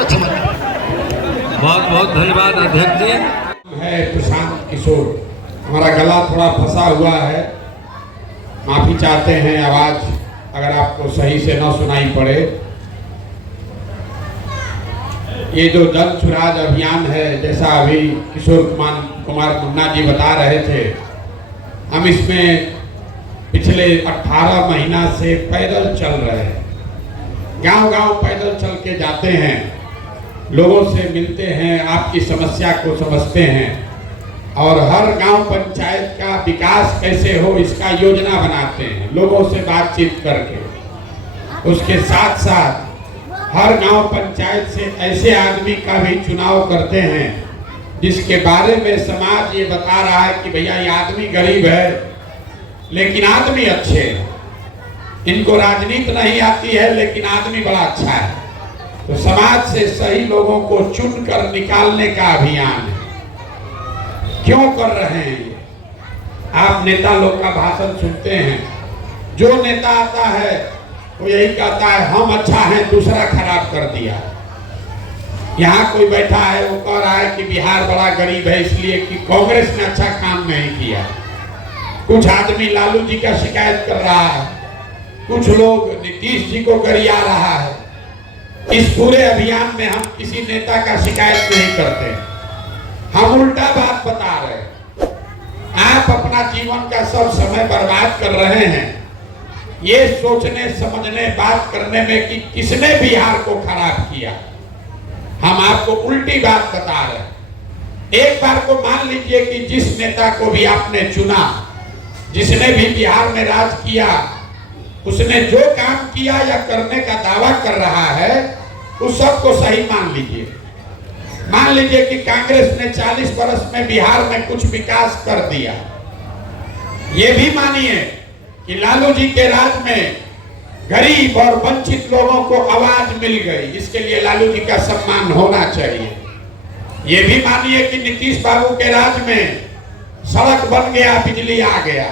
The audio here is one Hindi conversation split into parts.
अच्छा लगा। बहुत बहुत धन्यवाद अध्यक्ष जी। है प्रशांत किशोर, हमारा गला थोड़ा फंसा हुआ है, माफी चाहते हैं। आवाज अगर आपको सही से न सुनाई पड़े। ये जो जन सुराज अभियान है, जैसा अभी किशोर कुमार मुन्ना जी बता रहे थे, हम इसमें पिछले 18 महीना से पैदल चल रहे हैं। गांव-गांव पैदल चल के जाते हैं, लोगों से मिलते हैं, आपकी समस्या को समझते हैं और हर गांव पंचायत का विकास कैसे हो इसका योजना बनाते हैं, लोगों से बातचीत करके। उसके साथ साथ हर गांव पंचायत से ऐसे आदमी का भी चुनाव करते हैं जिसके बारे में समाज ये बता रहा है कि भैया ये आदमी गरीब है लेकिन आदमी अच्छे हैं, इनको राजनीति नहीं आती है लेकिन आदमी बड़ा अच्छा है। तो समाज से सही लोगों को चुनकर निकालने का अभियान है। क्यों कर रहे हैं ये? आप नेता लोग का भाषण सुनते हैं, जो नेता आता है वो यही कहता है हम अच्छा हैं, दूसरा खराब कर दिया। यहाँ कोई बैठा है वो कह रहा है कि बिहार बड़ा गरीब है इसलिए कि कांग्रेस ने अच्छा काम नहीं किया। कुछ आदमी लालू जी का शिकायत कर रहा है, कुछ लोग नीतीश जी को गरिया रहा है। इस पूरे अभियान में हम किसी नेता का शिकायत नहीं करते, हम उल्टा बात बता रहे हैं। आप अपना जीवन का सब समय बर्बाद कर रहे हैं ये सोचने समझने बात करने में कि किसने बिहार को खराब किया। हम आपको उल्टी बात बता रहे हैं। एक बार को मान लीजिए कि जिस नेता को भी आपने चुना, जिसने भी बिहार में राज किया, उसने जो काम किया या करने का दावा कर रहा है उस सबको सही मान लीजिए। मान लीजिए कि कांग्रेस ने 40 वर्ष में बिहार में कुछ विकास कर दिया। ये भी मानिए कि लालू जी के राज में गरीब और वंचित लोगों को आवाज मिल गई, इसके लिए लालू जी का सम्मान होना चाहिए। ये भी मानिए कि नीतीश बाबू के राज में सड़क बन गया, बिजली आ गया।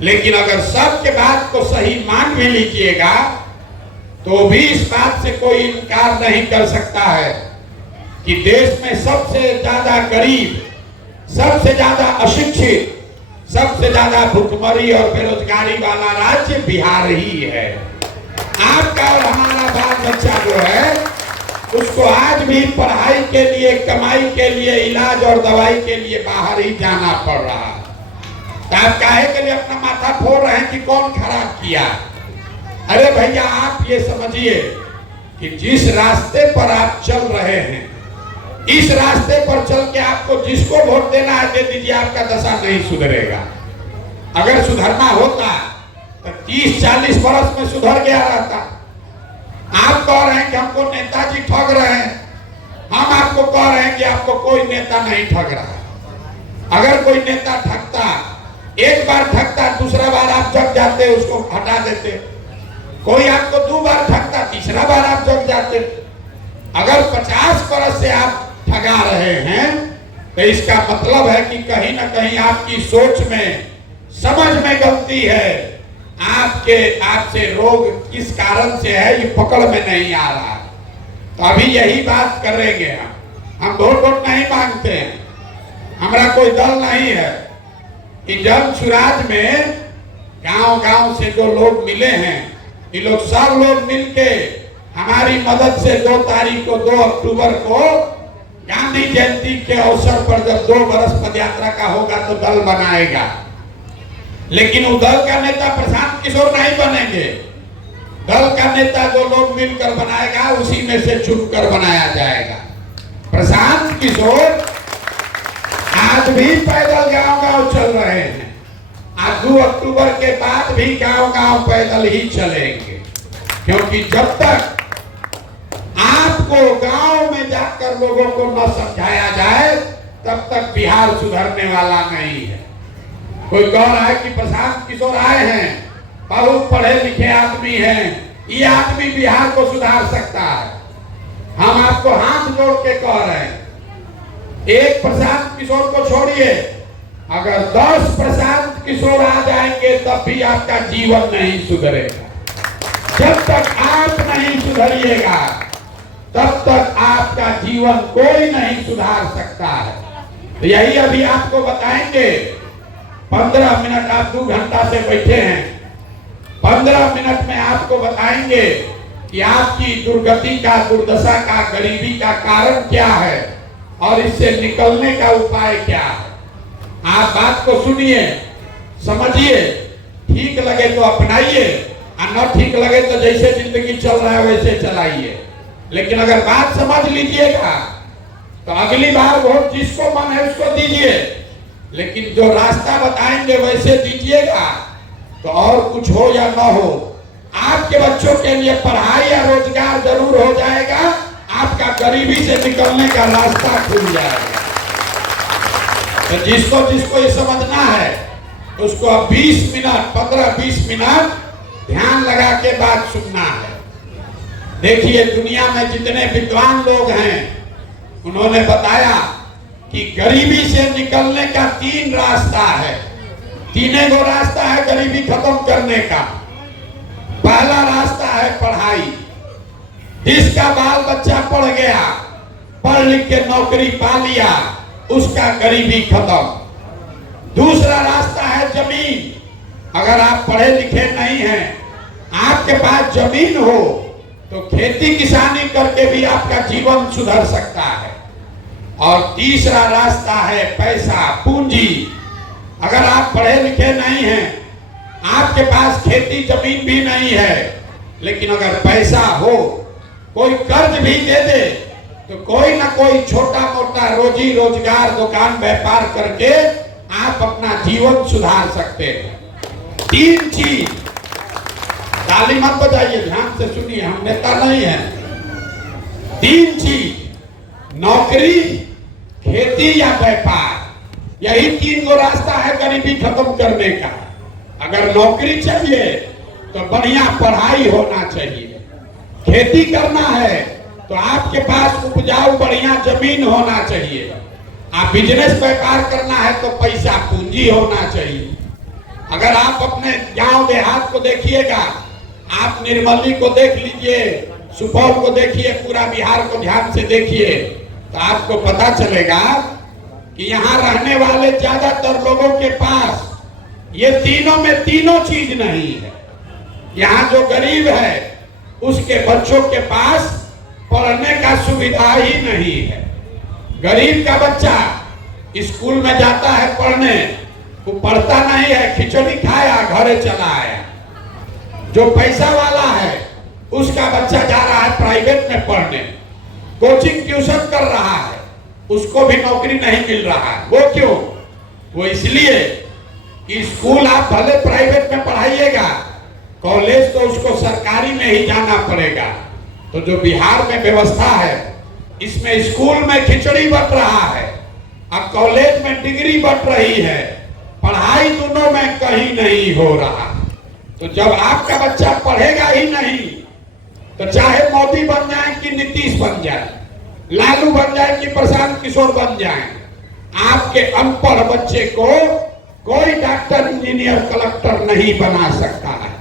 लेकिन अगर सबके बात को सही मान भी लीजिएगा तो भी इस बात से कोई इनकार नहीं कर सकता है कि देश में सबसे ज्यादा गरीब, सबसे ज्यादा अशिक्षित, सबसे ज्यादा भुखमरी और बेरोजगारी वाला राज्य बिहार ही है। आपका और हमारा बाल बच्चा जो है उसको आज भी पढ़ाई के लिए, कमाई के लिए, इलाज और दवाई के लिए बाहर ही जाना पड़ रहा है। तो आप काहे के लिए अपना माथा फोड़ रहे हैं कि कौन खराब किया? अरे भैया आप ये समझिए कि जिस रास्ते पर आप चल रहे हैं, इस रास्ते पर चल के आपको जिसको वोट देना है दे दीजिए, आपका दशा नहीं सुधरेगा। अगर सुधरना होता तो 30-40 वर्ष में सुधर गया रहता। आप कह रहे हैं कि हमको नेताजी ठग रहे हैं, हम आपको कह रहे हैं कि आपको कोई नेता नहीं ठग रहा है। अगर कोई नेता ठगता, एक बार ठगता, दूसरा बार आप जग जाते, उसको हटा देते। कोई आपको 2 बार ठगता, तीसरा बार आप जग जाते। अगर 50 वर्ष से आप ठगा रहे हैं तो इसका मतलब है कि कहीं ना कहीं आपकी सोच में, समझ में गलती है। आपसे रोग किस कारण से है ये पकड़ में नहीं आ रहा। तो अभी यही बात करेंगे हम वोट नहीं मांगते हैं, हमारा कोई दल नहीं है। कि जन सुराज में गांव-गांव से जो लोग मिले हैं, ये लोग सब लोग मिलके हमारी मदद से 2 तारीख को 2 अक्टूबर को गांधी जयंती के अवसर पर जब 2 बरस पदयात्रा का होगा तो दल बनाएगा। लेकिन वो दल का नेता प्रशांत किशोर नहीं बनेंगे। दल का नेता जो लोग मिलकर बनाएगा उसी में से चुनकर बनाया जाएगा। प्रशांत किशोर आज भी पैदल गांव-गांव चल रहे हैं। आज 2 अक्टूबर के बाद भी गांव-गांव पैदल ही चलेंगे, क्योंकि जब तक आपको गांव में जाकर लोगों को न समझाया जाए तब तक बिहार सुधरने वाला नहीं है। कोई कह रहा है कि प्रशांत किशोर आए हैं, बहुत पढ़े लिखे आदमी हैं, ये आदमी बिहार को सुधार सकता है। हम आपको हाथ जोड़ के कह रहे हैं, एक प्रशांत किशोर को छोड़िए, अगर 10 प्रशांत किशोर आ जाएंगे तब भी आपका जीवन नहीं सुधरेगा। जब तक आप नहीं सुधरिएगा तब तक आपका जीवन कोई नहीं सुधार सकता है। तो यही अभी आपको बताएंगे। 15 मिनट, आप 2 घंटा से बैठे हैं, 15 मिनट में आपको बताएंगे कि आपकी दुर्गति का, दुर्दशा का, गरीबी का कारण क्या है और इससे निकलने का उपाय क्या है। आप बात को सुनिए, समझिए, ठीक लगे तो अपनाइए और न ठीक लगे तो जैसे जिंदगी चल रहा है वैसे चलाइए। लेकिन अगर बात समझ लीजिएगा तो अगली बार वोट जिसको मन है उसको दीजिए, लेकिन जो रास्ता बताएंगे वैसे दीजिएगा। तो और कुछ हो या ना हो, आपके बच्चों के लिए पढ़ाई या रोजगार जरूर हो जाएगा, आपका गरीबी से निकलने का रास्ता खुल जाएगा। तो जिसको जिसको ये समझना है उसको अब 20 मिनट, 15-20 मिनट ध्यान लगा के बात सुनना है। देखिए, दुनिया में जितने विद्वान लोग हैं उन्होंने बताया कि गरीबी से निकलने का 3 रास्ता है। 3 गो रास्ता है गरीबी खत्म करने का। पहला रास्ता है पढ़ाई। जिसका बाल बच्चा पढ़ गया, पढ़ लिख के नौकरी पा लिया, उसका गरीबी खत्म। दूसरा रास्ता है जमीन। अगर आप पढ़े लिखे नहीं हैं, आपके पास जमीन हो तो खेती किसानी करके भी आपका जीवन सुधर सकता है। और तीसरा रास्ता है पैसा, पूंजी। अगर आप पढ़े लिखे नहीं हैं, आपके पास खेती जमीन भी नहीं है, लेकिन अगर पैसा हो, कोई कर्ज भी दे दे तो कोई ना कोई छोटा मोटा रोजी रोजगार, दुकान व्यापार करके आप अपना जीवन सुधार सकते हैं। 3 चीज, ताली मत बजाइए, ध्यान से सुनिए, हम नेता नहीं हैं। 3 चीज, नौकरी, खेती या व्यापार, यही 3 गो रास्ता है गरीबी खत्म करने का। अगर नौकरी चाहिए तो बढ़िया पढ़ाई होना चाहिए। खेती करना है तो आपके पास उपजाऊ बढ़िया जमीन होना चाहिए। आप बिजनेस व्यापार करना है तो पैसा, पूंजी होना चाहिए। अगर आप अपने गांव देहात को देखिएगा, आप निर्मली को देख लीजिए, सुपौल को देखिए, पूरा बिहार को ध्यान से देखिए, तो आपको पता चलेगा कि यहाँ रहने वाले ज्यादातर लोगों के पास ये तीनों में तीनों चीज नहीं है। यहाँ जो गरीब है उसके बच्चों के पास पढ़ने का सुविधा ही नहीं है। गरीब का बच्चा स्कूल में जाता है पढ़ने, वो पढ़ता नहीं है, खिचड़ी खाया घरे चला आया। जो पैसा वाला है उसका बच्चा जा रहा है प्राइवेट में पढ़ने, कोचिंग ट्यूशन कर रहा है, उसको भी नौकरी नहीं मिल रहा है। वो क्यों? वो इसलिए कि स्कूल आप भले प्राइवेट में पढ़ाइएगा, कॉलेज तो उसको सरकारी में ही जाना पड़ेगा। तो जो बिहार में व्यवस्था है, इसमें स्कूल में खिचड़ी बट रहा है, अब कॉलेज में डिग्री बट रही है, पढ़ाई दोनों में कहीं नहीं हो रहा। तो जब आपका बच्चा पढ़ेगा ही नहीं तो चाहे मोदी बन जाए कि नीतीश बन जाए, लालू बन जाए कि प्रशांत किशोर बन जाए, आपके अनपढ़ बच्चे को कोई डॉक्टर, इंजीनियर, कलेक्टर नहीं बना सकता है।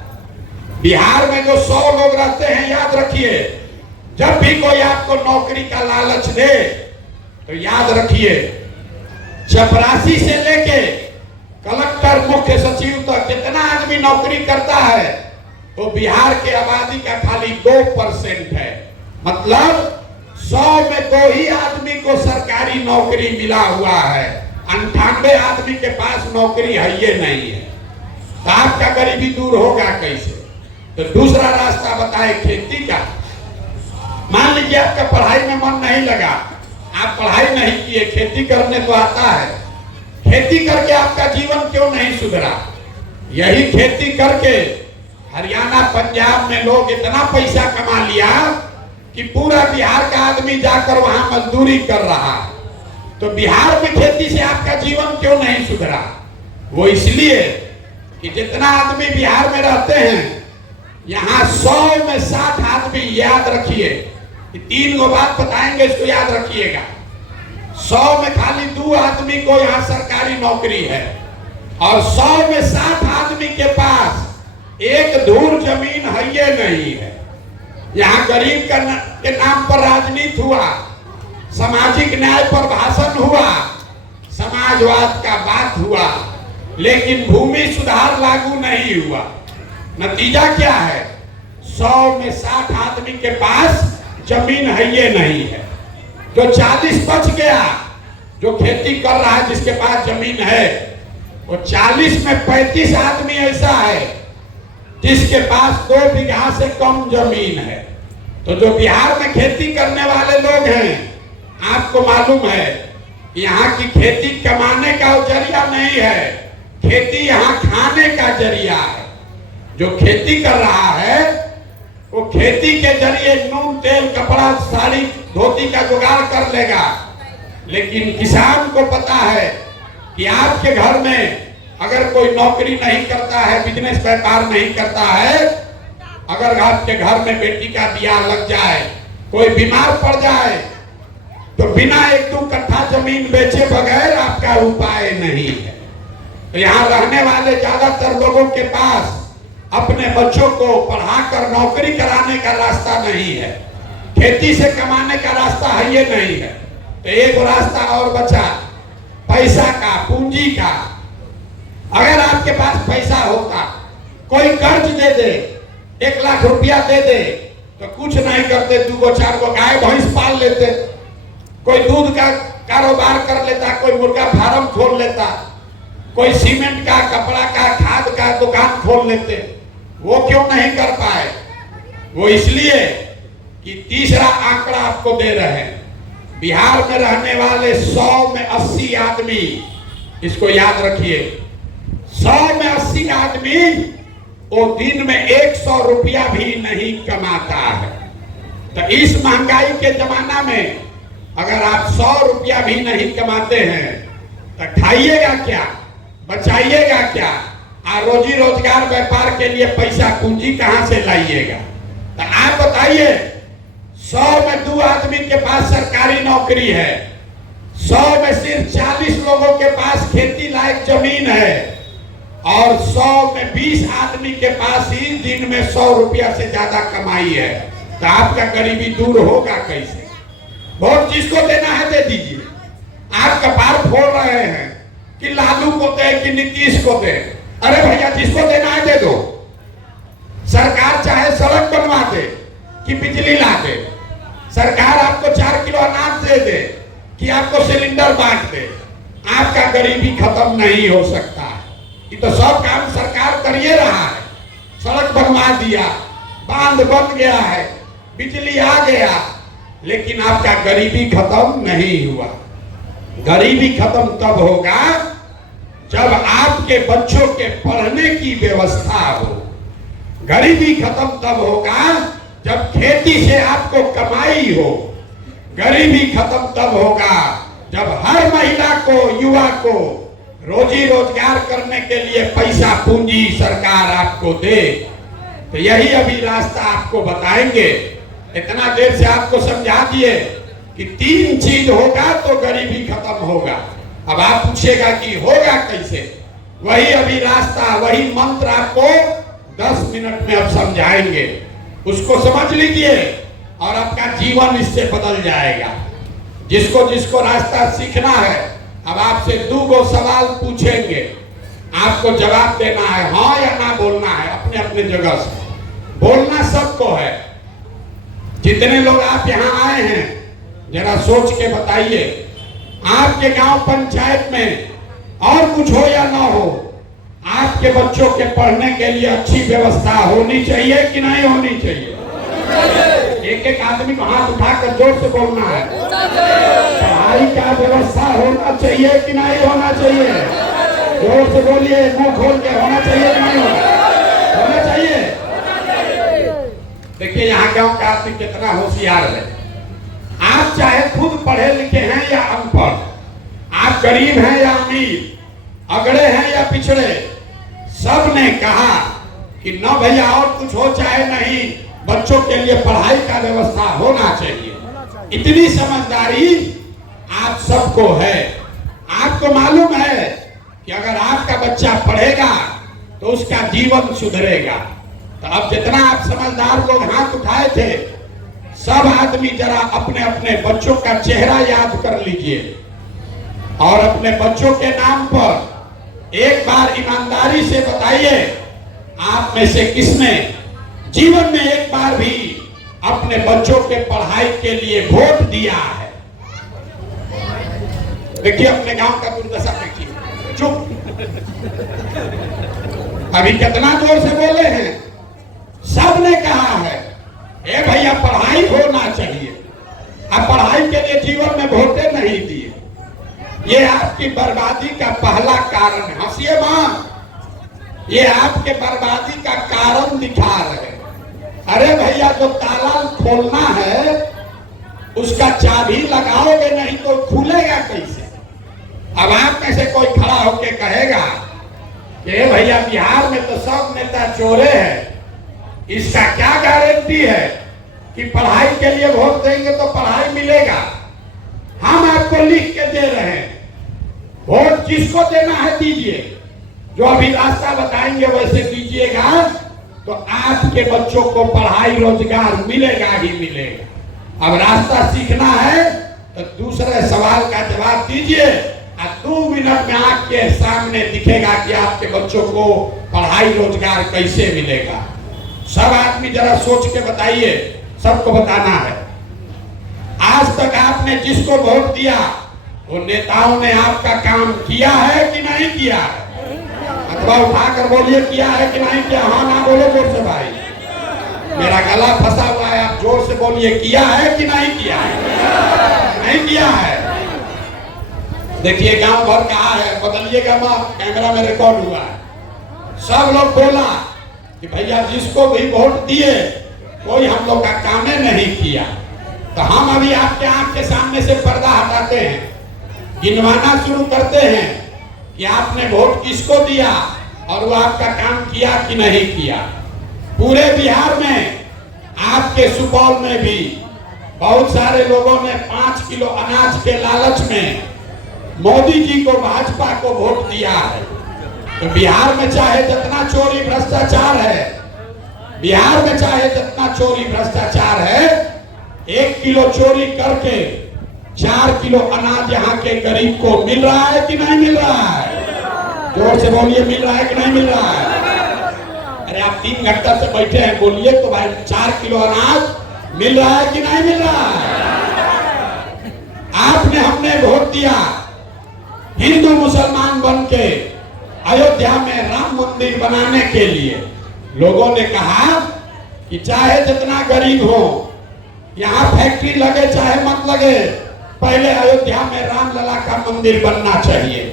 बिहार में जो 100 लोग रहते हैं, याद रखिए, जब भी कोई आपको नौकरी का लालच दे तो याद रखिए, चपरासी से लेके कलेक्टर, मुख्य सचिव तक जितना आदमी नौकरी करता है तो बिहार के आबादी का खाली 2% है। मतलब 100 में 2 ही आदमी को सरकारी नौकरी मिला हुआ है, 98 आदमी के पास नौकरी है ये नहीं है। तो आपका गरीबी दूर होगा कैसे? तो दूसरा रास्ता बताए खेती का। मान लीजिए आपका पढ़ाई में मन नहीं लगा, आप पढ़ाई नहीं किए, खेती करने तो आता है, खेती करके आपका जीवन क्यों नहीं सुधरा? यही खेती करके हरियाणा, पंजाब में लोग इतना पैसा कमा लिया कि पूरा बिहार का आदमी जाकर वहां मजदूरी कर रहा है। तो बिहार में खेती से आपका जीवन क्यों नहीं सुधरा? वो इसलिए कि जितना आदमी बिहार में रहते हैं, यहाँ 100 में 60 आदमी, याद रखिए, 3 गो बात बताएंगे, इसको याद रखिएगा। 100 में खाली 2 आदमी को यहाँ सरकारी नौकरी है और 100 में 60 आदमी के पास 1 धूर जमीन है ये नहीं है। यहाँ गरीब के नाम पर राजनीति हुआ, सामाजिक न्याय पर भाषण हुआ, समाजवाद का बात हुआ, लेकिन भूमि सुधार लागू नहीं हुआ। नतीजा क्या है? 100 में 60 आदमी के पास जमीन है ये नहीं है। जो 40 बच गया, जो खेती कर रहा है, जिसके पास जमीन है, वो 40 में 35 आदमी ऐसा है जिसके पास 2 बीघा से कम जमीन है। तो जो बिहार में खेती करने वाले लोग हैं, आपको मालूम है यहाँ की खेती कमाने का जरिया नहीं है, खेती यहाँ खाने का जरिया है। जो खेती कर रहा है वो खेती के जरिए नून तेल कपड़ा साड़ी धोती का जुगाड़ कर लेगा, लेकिन किसान को पता है कि आपके घर में अगर कोई नौकरी नहीं करता है, बिजनेस व्यापार नहीं करता है, अगर आपके घर में बेटी का ब्याह लग जाए, कोई बीमार पड़ जाए, तो बिना 1-2 कट्ठा जमीन बेचे बगैर आपका उपाय नहीं है। तो यहाँ रहने वाले ज्यादातर लोगों के पास अपने बच्चों को पढ़ाकर नौकरी कराने का रास्ता नहीं है, खेती से कमाने का रास्ता है ये नहीं है। तो एक रास्ता और बचा, पैसा का, पूंजी का। अगर आपके पास पैसा होता, कोई कर्ज दे दे, 1 लाख रुपया दे दे, तो कुछ नहीं करते, 2-4 गाय भैंस पाल लेते, कोई दूध का कारोबार कर लेता, कोई मुर्गा फार्म खोल लेता, कोई सीमेंट का, कपड़ा का, खाद का दुकान खोल लेते। वो क्यों नहीं कर पाए? वो इसलिए कि तीसरा आंकड़ा आपको दे रहे हैं, बिहार में रहने वाले 100 में 80 आदमी, इसको याद रखिए, 100 में 80 आदमी वो दिन में 100 रुपया भी नहीं कमाता है। तो इस महंगाई के जमाना में अगर आप 100 रुपया भी नहीं कमाते हैं तो खाइएगा क्या, बचाइएगा क्या, रोजी रोजगार व्यापार के लिए पैसा पूंजी कहां से लाइएगा? तो आप बताइए, 100 में 2 आदमी के पास सरकारी नौकरी है, 100 में सिर्फ 40 लोगों के पास खेती लायक जमीन है, और 100 में 20 आदमी के पास ही दिन में 100 रुपया से ज्यादा कमाई है। तो आपका गरीबी दूर होगा कैसे? वोट जिसको देना है दे दीजिए। आप कपार फोड़ रहे हैं कि लालू को दे कि नीतीश को दे। अरे भैया, जिसको देना है दे दो। सरकार चाहे सड़क बनवा दे कि बिजली ला दे, सरकार आपको 4 किलो अनाज दे दे कि आपको सिलेंडर बांट दे, आपका गरीबी खत्म नहीं हो सकता है। ये तो सब काम सरकार कर ही रहा है। सड़क बनवा दिया, बांध बन गया है, बिजली आ गया, लेकिन आपका गरीबी खत्म नहीं हुआ। गरीबी खत्म तब होगा जब आपके बच्चों के पढ़ने की व्यवस्था हो। गरीबी खत्म तब होगा जब खेती से आपको कमाई हो। गरीबी खत्म तब होगा जब हर महिला को, युवा को रोजी रोजगार करने के लिए पैसा पूंजी सरकार आपको दे। तो यही अभी रास्ता आपको बताएंगे। इतना देर से आपको समझा दिए कि 3 चीज होगा तो गरीबी खत्म होगा। अब आप पूछेगा कि होगा कैसे? वही अभी रास्ता, वही मंत्र आपको 10 मिनट में अब समझाएंगे। उसको समझ लीजिए और आपका जीवन इससे बदल जाएगा। जिसको जिसको रास्ता सीखना है, अब आपसे 2 सवाल पूछेंगे, आपको जवाब देना है, हाँ या ना बोलना है। अपने अपने जगह से बोलना सबको है। जितने लोग आप यहाँ आए हैं, जरा सोच के बताइए, आपके गांव पंचायत में और कुछ हो या ना हो, आपके बच्चों के पढ़ने के लिए अच्छी व्यवस्था होनी चाहिए कि नहीं होनी चाहिए? एक एक आदमी को हाथ उठाकर जोर से बोलना है। पढ़ाई का व्यवस्था होना चाहिए कि नहीं होना चाहिए? जोर से बोलिए, मुंह खोल के, होना चाहिए कि नहीं होना चाहिए? देखिए यहाँ गांव का आदमी कितना होशियार है। आप चाहे खुद पढ़े लिखे हैं या अनपढ़, आप गरीब हैं या अमीर, अगड़े हैं या पिछड़े, सब ने कहा कि न भैया और कुछ हो चाहे नहीं, बच्चों के लिए पढ़ाई का व्यवस्था होना चाहिए। इतनी समझदारी आप सबको है। आपको मालूम है कि अगर आपका बच्चा पढ़ेगा तो उसका जीवन सुधरेगा। तो अब जितना आप समझदार लोग हाथ उठाए थे, सब आदमी जरा अपने अपने बच्चों का चेहरा याद कर लीजिए और अपने बच्चों के नाम पर एक बार ईमानदारी से बताइए, आप में से किसने जीवन में एक बार भी अपने बच्चों के पढ़ाई के लिए वोट दिया है? देखिए अपने गांव का दुर्दशा देखिए। चुप। अभी कितना जोर से बोले हैं, सबने कहा है ए भैया पढ़ाई होना चाहिए। अब पढ़ाई के लिए जीवन में वोटे नहीं दिए, ये आपकी बर्बादी का पहला कारण है। हंसिए मां, ये आपके बर्बादी का कारण दिखा रहे। अरे भैया जो ताला खोलना है उसका चाबी लगाओगे नहीं तो खुलेगा कैसे? अब आप में से कोई खड़ा होके कहेगा कि भैया बिहार में तो सब नेता चोरे हैं, इसका क्या गारंटी है कि पढ़ाई के लिए वोट देंगे तो पढ़ाई मिलेगा? हम आपको लिख के दे रहे हैं, वोट जिसको देना है दीजिए, जो अभी रास्ता बताएंगे वैसे दीजिएगा तो आपके बच्चों को पढ़ाई रोजगार मिलेगा ही मिलेगा। अब रास्ता सीखना है तो दूसरे सवाल का जवाब दीजिए, 2 मिनट में आपके सामने दिखेगा कि आपके बच्चों को पढ़ाई रोजगार कैसे मिलेगा। सब आदमी जरा सोच के बताइए, सबको बताना है। आज तक आपने जिसको वोट दिया वो नेताओं ने आपका काम किया है कि नहीं किया है? अथवा उठाकर बोलिए किया है कि नहीं किया। हाँ ना बोलो जोर से भाई, मेरा गला फंसा हुआ है, आप जोर से बोलिए किया है कि नहीं किया है? नहीं किया है। देखिए गांव भर कहा है, बदलिएगा मत, कैमरा में रिकॉर्ड हुआ है। सब लोग बोला कि भैया जिसको भी वोट दिए कोई हम लोग का काम नहीं किया। तो हम अभी आपके आंख के सामने से पर्दा हटाते हैं, गिनवाना शुरू करते हैं कि आपने वोट किसको दिया और वो आपका काम किया कि नहीं किया। पूरे बिहार में, आपके सुपौल में भी बहुत सारे लोगों ने 5 किलो अनाज के लालच में मोदी जी को, भाजपा को वोट दिया है। तो बिहार में चाहे जितना चोरी भ्रष्टाचार है, बिहार में चाहे जितना चोरी भ्रष्टाचार है, 1 किलो चोरी करके 4 किलो अनाज यहाँ के गरीब को मिल रहा है कि नहीं मिल रहा है? जोर से बोलिए, मिल रहा है कि नहीं मिल रहा है? अरे आप 3 घंटा से बैठे हैं, बोलिए तो भाई 4 किलो अनाज मिल रहा है कि नहीं मिल रहा है? आपने, हमने वोट दिया हिंदू मुसलमान बन के अयोध्या में राम मंदिर बनाने के लिए। लोगों ने कहा कि चाहे जितना गरीब हो, यहाँ फैक्ट्री लगे चाहे मत लगे, पहले अयोध्या में रामलला का मंदिर बनना चाहिए।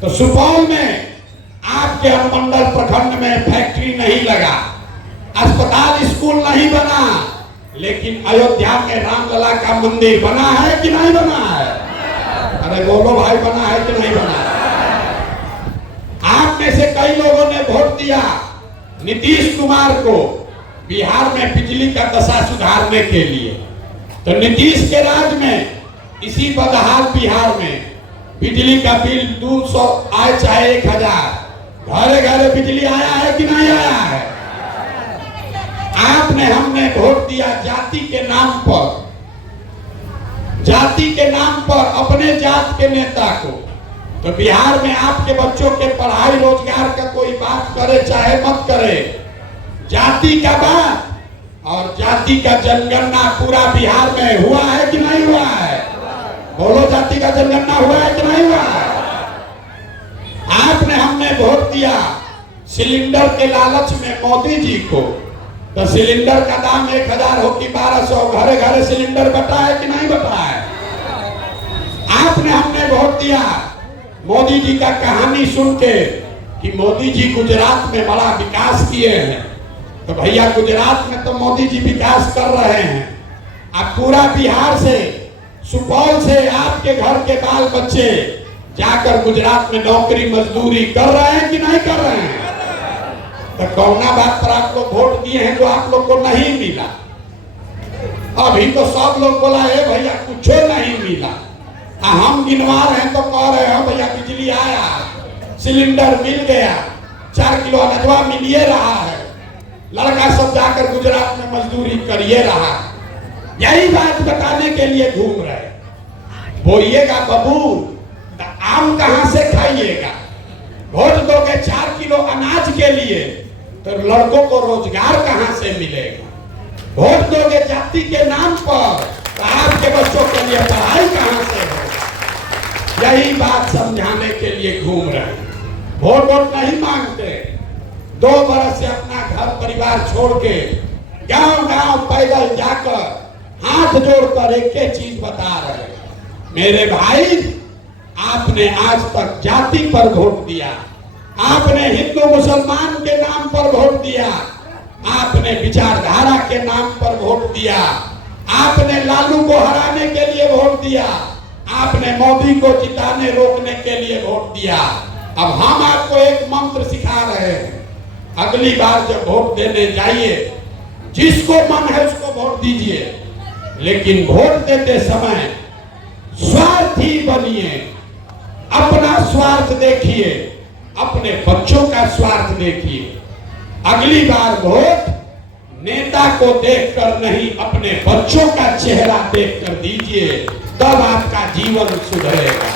तो सुपौल में आपके अनुमंडल प्रखंड में फैक्ट्री नहीं लगा, अस्पताल स्कूल नहीं बना, लेकिन अयोध्या में रामलला का मंदिर बना है कि नहीं बना है? अरे बोलो भाई, बना है कि नहीं बना है? आप में से कई लोगों ने वोट दिया नीतीश कुमार को बिहार में बिजली का दशा सुधारने के लिए। तो नीतीश के राज में इसी बदहाल बिहार में बिजली का बिल 200 आए चाहे 1000, घरे घरे बिजली आया है कि नहीं आया है? आपने, हमने वोट दिया जाति के नाम पर, जाति के नाम पर अपने जात के नेता को। तो बिहार में आपके बच्चों के पढ़ाई रोजगार का कोई बात करे चाहे मत करे, जाति का बात और जाति का जनगणना पूरा बिहार में हुआ है कि नहीं हुआ है? बोलो, जाति का जनगणना हुआ है कि नहीं हुआ है? आपने, हमने वोट दिया सिलेंडर के लालच में मोदी जी को। तो सिलेंडर का दाम 1000 हो कि 1200, घरे घरे सिलेंडर बटा है कि नहीं बटा है? आपने, हमने वोट दिया मोदी जी का कहानी सुन के कि मोदी जी गुजरात में बड़ा विकास किए हैं। तो भैया गुजरात में तो मोदी जी विकास कर रहे हैं, अब पूरा बिहार से, सुपौल से आपके घर के बाल बच्चे जाकर गुजरात में नौकरी मजदूरी कर रहे हैं कि नहीं कर रहे हैं? तो कौना बात पर आप लोग वोट दिए हैं जो आप लोग को नहीं मिला? अभी तो सब लोग बोला है भैया कुछ नहीं मिला, हम गिनवा रहे हैं तो कह रहे हैं भैया बिजली आया, सिलेंडर मिल गया, 4 किलो अनजवा मिल रहा है। लड़का सब जाकर गुजरात में मजदूरी करिए रहा। यही बात बताने के लिए घूम रहे। बोइएगा बबूल, आम कहां से खाइएगा? वोट दोगे 4 किलो अनाज के लिए, तो लड़कों को रोजगार कहां से मिलेगा? वोट दोगे जाति के नाम पर, तो आपके बच्चों के लिए पढ़ाई कहां से होगा? यही बात समझाने के लिए घूम रहे हैं। वोट नहीं मांगते। 2 बरस से अपना घर परिवार छोड़ के गांव गांव पैदल जाकर हाथ जोड़कर एक चीज बता रहे, मेरे भाई, आपने आज तक जाति पर वोट दिया, आपने हिंदू मुसलमान के नाम पर वोट दिया, आपने विचारधारा के नाम पर वोट दिया, आपने लालू को हराने के लिए वोट दिया, आपने मोदी को जिताने रोकने के लिए वोट दिया। अब हम आपको एक मंत्र सिखा रहे हैं, अगली बार जब वोट देने जाइए, जिसको मन है उसको वोट दीजिए, लेकिन वोट देते समय स्वार्थी बनिए, अपना स्वार्थ देखिए, अपने बच्चों का स्वार्थ देखिए। अगली बार वोट नेता को देखकर नहीं, अपने बच्चों का चेहरा देखकर दीजिए, तब आपका जीवन सुधरेगा।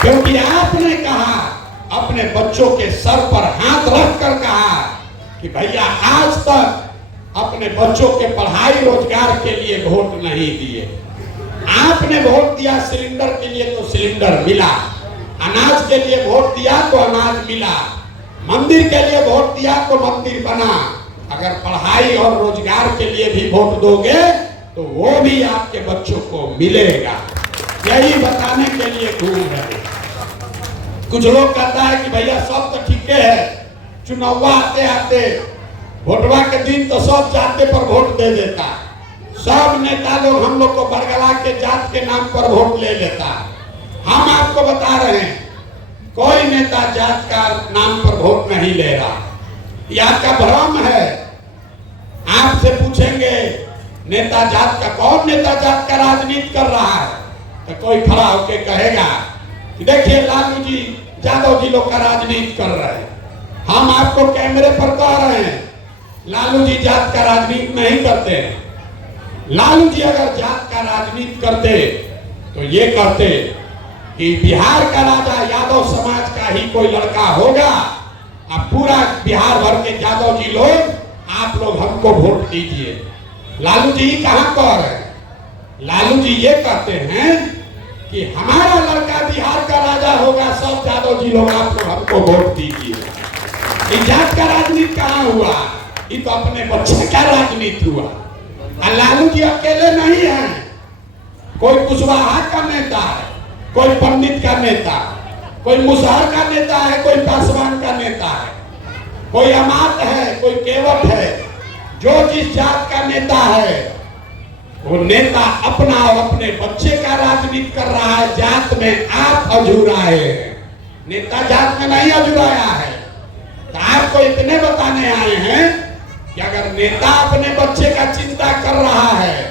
क्योंकि आपने कहा, अपने बच्चों के सर पर हाथ रखकर कहा कि भैया आज तक अपने बच्चों के पढ़ाई रोजगार के लिए वोट नहीं दिए। आपने वोट दिया सिलेंडर के लिए तो सिलेंडर मिला, अनाज के लिए वोट दिया तो अनाज मिला, मंदिर के लिए वोट दिया तो मंदिर बना। अगर पढ़ाई और रोजगार के लिए भी वोट दोगे तो वो भी आपके बच्चों को मिलेगा। यही बताने के लिए घूम रहे। कुछ लोग कहता है कि भैया सब तो ठीक है, चुनाव आते आते वोटवा के दिन तो सब जाते पर वोट दे देता, सब नेता लोग हम लोग को बरगला के जात के नाम पर वोट ले लेता। हम आपको बता रहे हैं, कोई नेता जात का नाम पर वोट नहीं ले रहा, यह आपका भ्रम है। आपसे पूछेंगे नेता जात का, कौन नेता जात का राजनीति कर रहा है, तो कोई खड़ा होकर कहेगा कि देखिए लालू जी, यादव जी लोग का राजनीति कर रहे हैं। हम आपको कैमरे पर कह रहे हैं, लालू जी जात का राजनीति नहीं करते हैं। लालू जी अगर जात का राजनीति करते तो ये कहते कि बिहार का राजा यादव समाज का ही कोई लड़का होगा, अब पूरा बिहार भर के यादव जी लोग, आप लोग हमको वोट दीजिए। लालू जी कहां कह रहे हैं? लालू जी ये कहते हैं कि हमारा लड़का बिहार का राजा होगा, सब यादव जी लोग आप लोग हमको वोट दीजिए। जात का राजनीति कहां हुआ? ये तो अपने बच्चे का राजनीति हुआ। लालू जी अकेले नहीं है, कोई कुशवाहा का नेता है, कोई पंडित का नेता, कोई मुसहर का नेता है, कोई पासवान का नेता है, कोई अमात है, कोई केवट है। जो जिस जात का नेता है वो नेता अपना और अपने बच्चे का राजनीति कर रहा है। जात में आप अझुराए हैं, नेता जात में नहीं अझुराया है। तो आपको इतने बताने आए हैं कि अगर नेता अपने बच्चे का चिंता कर रहा है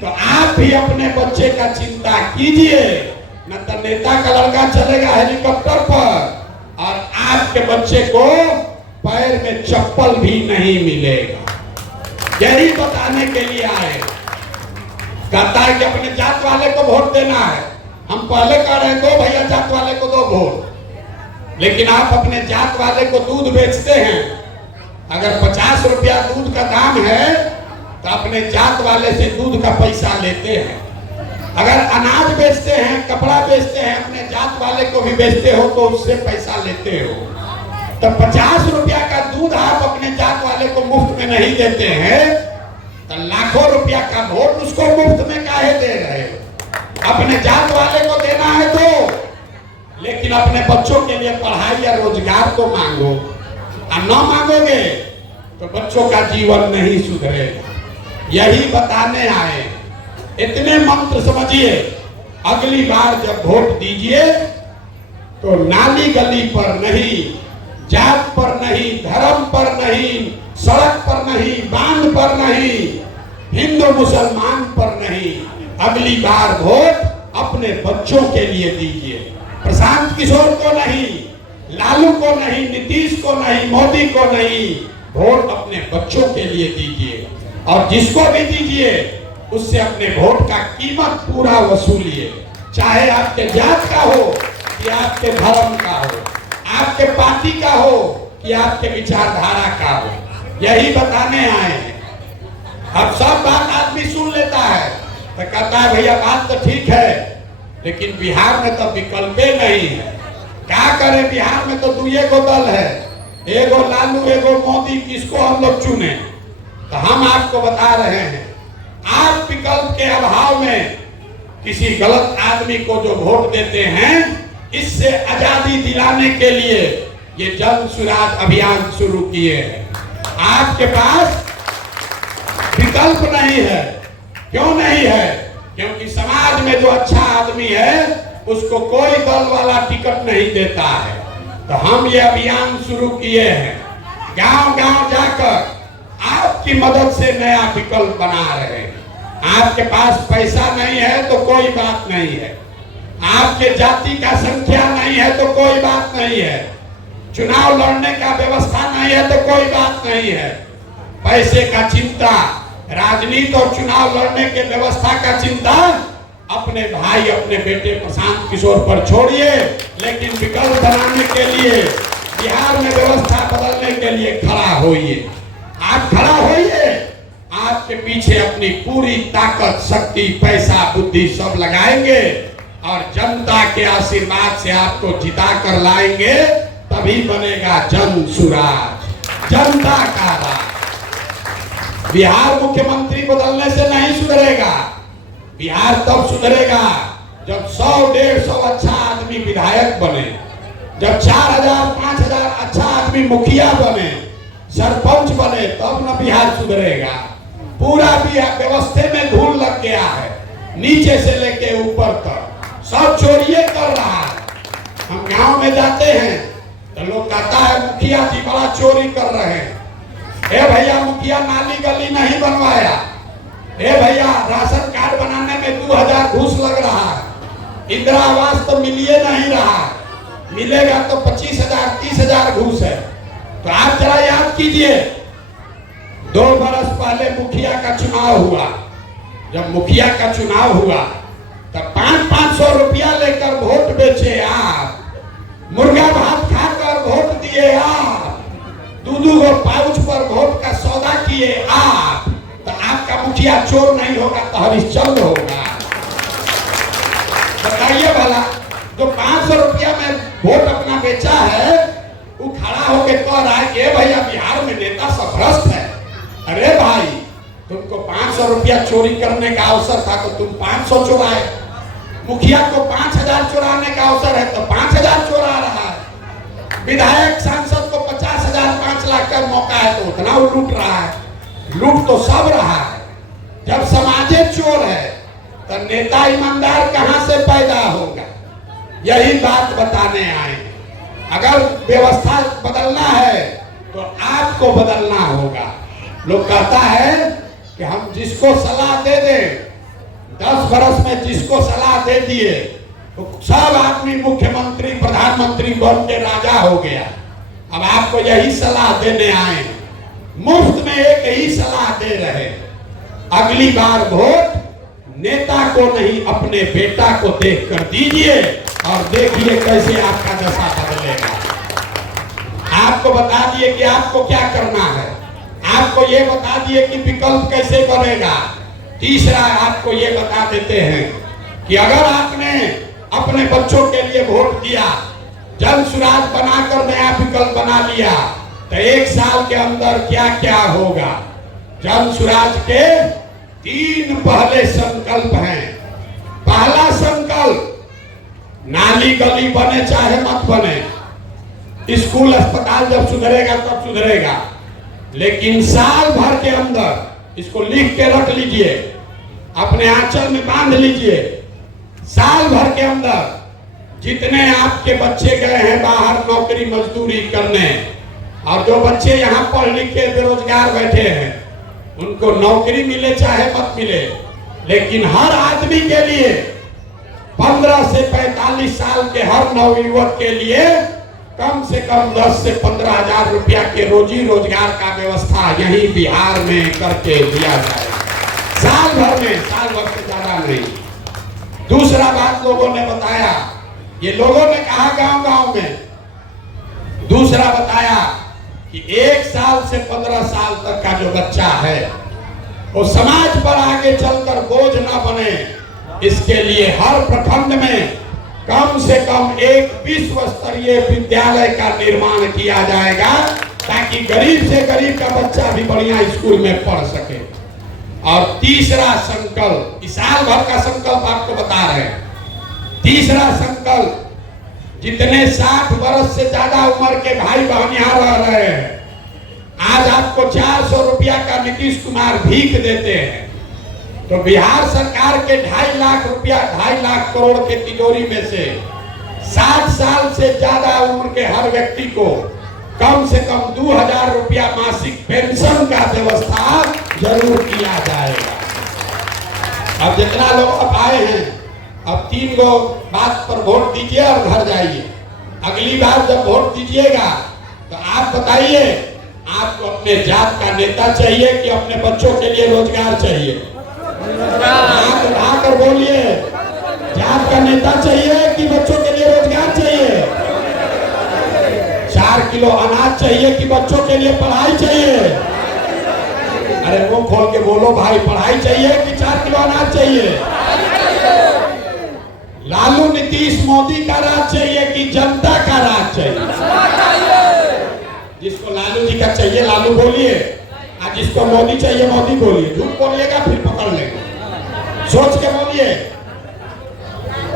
तो आप भी अपने बच्चे का चिंता कीजिए, न तो नेता का लड़का चलेगा हेलीकॉप्टर पर और आपके बच्चे को पैर में चप्पल भी नहीं मिलेगा। यही बताने के लिए आए। कहता है कि अपने जात वाले को वोट देना है। हम पहले कह रहे हैं, दो भैया जात वाले को दो वोट, लेकिन आप अपने जात वाले को दूध बेचते हैं। अगर 50 रुपया दूध का दाम है तो अपने जात वाले से दूध का पैसा लेते हैं। अगर अनाज बेचते हैं, कपड़ा बेचते हैं, अपने जात वाले को भी बेचते हो तो उससे पैसा लेते हो। तो 50 रुपया का दूध आप अपने जात वाले को मुफ्त में नहीं देते हैं, तो लाखों रुपया का वोट उसको मुफ्त में काहे दे रहे हो? अपने जात वाले को देना है तो, लेकिन अपने बच्चों के लिए पढ़ाई या रोजगार तो मांगो। और न मांगोगे तो बच्चों का जीवन नहीं सुधरेगा। यही बताने आए। इतने मंत्र समझिए, अगली बार जब वोट दीजिए तो नाली गली पर नहीं, जात पर नहीं, धर्म पर नहीं, सड़क पर नहीं, बांध पर नहीं, हिंदू मुसलमान पर नहीं, अगली बार वोट अपने बच्चों के लिए दीजिए। प्रशांत किशोर को नहीं, लालू को नहीं, नीतीश को नहीं, मोदी को नहीं, वोट अपने बच्चों के लिए दीजिए और जिसको भी दीजिए उससे अपने वोट का कीमत पूरा वसूलिए, चाहे आपके जात का हो कि आपके धर्म का हो, आपके पार्टी का हो कि आपके विचारधारा का हो। यही बताने आए हैं। अब सब बात आदमी सुन लेता है तो कहता है भैया बात तो ठीक है, लेकिन बिहार में तो विकल्प नहीं है। क्या करें, बिहार में तो दुए को दल है, एगो लालू एगो मोदी, किसको हम लोग चुने? तो हम आपको बता रहे हैं, आप विकल्प के अभाव में किसी गलत आदमी को जो वोट देते हैं, इससे आजादी दिलाने के लिए ये जन सुराज अभियान शुरू किए हैं। आपके पास विकल्प नहीं है। क्यों नहीं है? क्योंकि समाज में जो अच्छा आदमी है उसको कोई दल वाला टिकट नहीं देता है। तो हम ये अभियान शुरू किए हैं, गांव गांव जाकर आपकी मदद से नया विकल्प बना रहे हैं। आपके पास पैसा नहीं है तो कोई बात नहीं है, आपके जाति का संख्या नहीं है तो कोई बात नहीं है, चुनाव लड़ने का व्यवस्था नहीं है तो कोई बात नहीं है। पैसे का चिंता, राजनीति और चुनाव लड़ने के व्यवस्था का चिंता अपने भाई अपने बेटे प्रशांत किशोर पर छोड़िए, लेकिन विकल्प बनाने के लिए, बिहार में व्यवस्था बदलने के लिए खड़ा होइए। आप खड़ा होइए, आपके पीछे अपनी पूरी ताकत, शक्ति, पैसा, बुद्धि सब लगाएंगे और जनता के आशीर्वाद से आपको जिता कर लाएंगे, तभी बनेगा जन सुराज, जनता का राज। बिहार मुख्यमंत्री बदलने से नहीं सुधरेगा। बिहार तब सुधरेगा जब 100-150 अच्छा आदमी विधायक बने, जब 4000-5000 अच्छा आदमी मुखिया बने, सरपंच बने, तब न बिहार सुधरेगा। पूरा बिहार व्यवस्था में धूल लग गया है, नीचे से लेके ऊपर तक सब चोरिये कर रहा है। हम गांव में जाते हैं तो लोग कहता है मुखिया जी बड़ा चोरी कर रहे हैं। ए भैया, मुखिया नाली गली नहीं बनवाया। ए भैया, राशन कार्ड बनाने में 2000 घूस लग रहा है। इंदिरा आवास तो मिलिए नहीं रहा, मिलेगा तो 25,000-30,000 घूस है। तो आप जरा याद कीजिए, 2 बरस पहले मुखिया का चुनाव हुआ। जब मुखिया का चुनाव हुआ तब 500-500 रुपया लेकर वोट बेचे आप, मुर्गा भात खाकर वोट दिए आप, 2-2 पाउच पर वोट का सौदा किए आप। तो आपका मुखिया चोर नहीं होगा तो हरिश्चंद्र होगा। बताइए भला, जो 500 रुपया में वोट अपना बेचा है, वो खड़ा होके कह रहा है कि भैया बिहार में नेता सब भ्रष्ट है। अरे भाई, तुमको 500 रुपया चोरी करने का अवसर था तो तुम 500 चुराए। मुखिया को 5000 चुराने का अवसर है तो 5000 चुरा रहा है। विधायक सांसद को 50,000 5 लाख का मौका है तो उतना वो लूट रहा है। लूट तो सब रहा है। जब समाजे चोर है तो नेता ईमानदार कहां से पैदा होगा? यही बात बताने आए। अगर व्यवस्था बदलना है तो आपको बदलना होगा। लोग कहता है कि हम जिसको सलाह दे दें, 10 बरस में जिसको सलाह दे दिए तो सब आदमी मुख्यमंत्री प्रधानमंत्री बन के राजा हो गया। अब आपको यही सलाह देने आए, मुफ्त में एक ही सलाह दे रहे, अगली बार वोट नेता को नहीं अपने बेटा को देख कर दीजिए और देखिए कैसे आपका दशा बदलेगा। आपको बता दिए कि आपको क्या करना है, आपको ये बता दिए कि विकल्प कैसे बनेगा। तीसरा आपको ये बता देते हैं कि अगर आपने अपने बच्चों के लिए वोट दिया, जन सुराज बनाकर नया विकल्प बना लिया, तो 1 साल के अंदर क्या क्या होगा। जन सुराज के 3 पहले संकल्प हैं। पहला संकल्प, नाली गली बने चाहे मत बने, स्कूल अस्पताल जब सुधरेगा तब सुधरेगा, लेकिन साल भर के अंदर, इसको लिख के रख लीजिए, अपने आंचल में बांध लीजिए, साल भर के अंदर जितने आपके बच्चे गए हैं बाहर नौकरी मजदूरी करने, और जो बच्चे यहाँ पढ़ लिख के बेरोजगार बैठे हैं, उनको नौकरी मिले चाहे मत मिले, लेकिन हर आदमी के लिए 15 से 45 साल के हर नवयुवक के लिए कम से कम 10 से 15 हजार रुपया के रोजी रोजगार का व्यवस्था यहीं बिहार में करके दिया जाए, साल भर में, साल भर से ज्यादा नहीं। दूसरा बात लोगों ने बताया, ये लोगों ने कहा गांव गांव में, दूसरा बताया कि 1 साल से 15 साल तक का जो बच्चा है वो समाज पर आगे चलकर बोझ न बने, इसके लिए हर प्रखंड में कम से कम एक विश्व स्तरीय विद्यालय का निर्माण किया जाएगा, ताकि गरीब से गरीब का बच्चा भी बढ़िया स्कूल में पढ़ सके। और तीसरा संकल्प, इस साल भर का संकल्प आपको बता रहे हैं। तीसरा संकल्प, जितने 60 वर्ष से ज्यादा उम्र के भाई बहन यहाँ रह रहे हैं, आज आपको 400 रुपया का नीतीश कुमार भीख देते हैं, तो बिहार सरकार के 2.5 लाख रुपया, 2.5 लाख करोड़ के तिजोरी में से 60 साल से ज्यादा उम्र के हर व्यक्ति को कम से कम 2000 रुपया मासिक पेंशन का व्यवस्था जरूर किया जाएगा। अब जितना लोग अब आए हैं, अब 3 गो बात पर वोट दीजिए और घर जाइए। अगली बार जब वोट दीजिएगा तो आप बताइए, आपको अपने जात का नेता चाहिए कि अपने बच्चों के लिए रोजगार चाहिए? हाथ उठाकर बोलिए, जात का नेता चाहिए कि बच्चों के लिए रोजगार चाहिए? 4 किलो अनाज चाहिए कि बच्चों के लिए पढ़ाई चाहिए? अरे मुंह खोल के बोलो भाई, पढ़ाई चाहिए कि 4 किलो अनाज चाहिए? लालू नीतीश मोदी का राज चाहिए कि जनता का राज चाहिए? जिसको लालू जी का चाहिए लालू बोलिए, और जिसको मोदी चाहिए मोदी बोलिए। झूठ बोलिएगा फिर पकड़ लेंगे, सोच के बोलिए।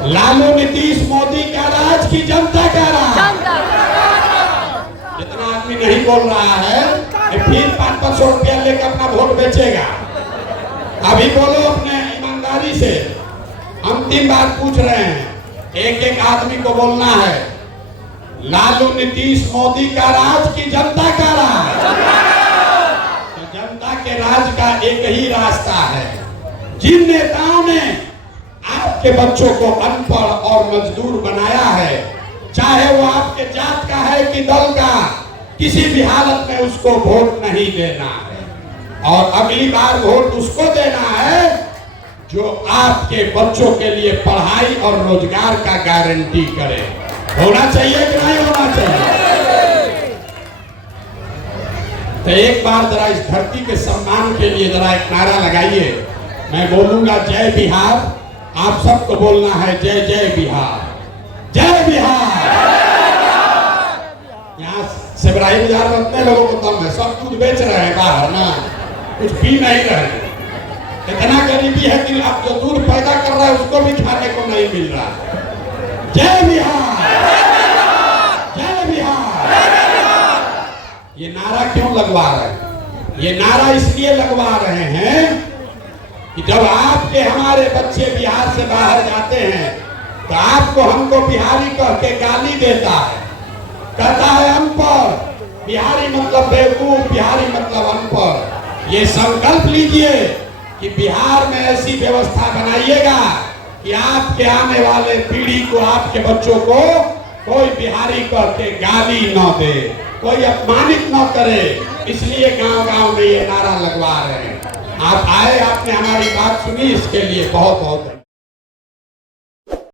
लालू नीतीश मोदी का राज की जनता का राज? जितना आदमी नहीं बोल रहा है फिर 500 रुपया लेकर अपना वोट बेचेगा। अभी बोलो अपने ईमानदारी से, अंतिम बार पूछ रहे हैं, एक एक आदमी को बोलना है, लालू नीतीश मोदी का राज की जनता का राज? तो जनता के राज का एक ही रास्ता है। जिन नेताओं ने आपके बच्चों को अनपढ़ और मजदूर बनाया है, चाहे वो आपके जात का है कि दल का, किसी भी हालत में उसको वोट नहीं देना है। और अगली बार वोट उसको देना है जो आपके बच्चों के लिए पढ़ाई और रोजगार का गारंटी करे। होना चाहिए कि नहीं होना चाहिए? तो एक बार जरा इस धरती के सम्मान के लिए जरा एक नारा लगाइए। मैं बोलूंगा जय बिहार, आप सबको बोलना है जय जय बिहार, जय बिहार। यहाँ सेबराई बाजार में इतने लोगों को दम है, सब दूध बेच रहे हैं बाहर ना, कुछ पी नहीं रहे। इतना गरीबी है कि आप जो दूध पैदा कर रहा है उसको भी खाने को नहीं मिल रहा। जय बिहार, जय बिहार। ये नारा क्यों लगवा रहे हैं? ये नारा इसलिए लगवा रहे हैं कि जब आपके हमारे बच्चे बिहार से बाहर जाते हैं तो आपको हमको बिहारी कह के गाली देता है, कहता है अनपढ़। बिहारी मतलब बेवकूफ, बिहारी मतलब अनपढ़। ये संकल्प लीजिए कि बिहार में ऐसी व्यवस्था बनाइएगा कि आपके आने वाले पीढ़ी को, आपके बच्चों को कोई बिहारी कह के गाली न दे, कोई अपमानित न करे। इसलिए गांव गांव में ये नारा लगवा रहे हैं। आप आए, आपने हमारी बात सुनी, इसके लिए बहुत बहुत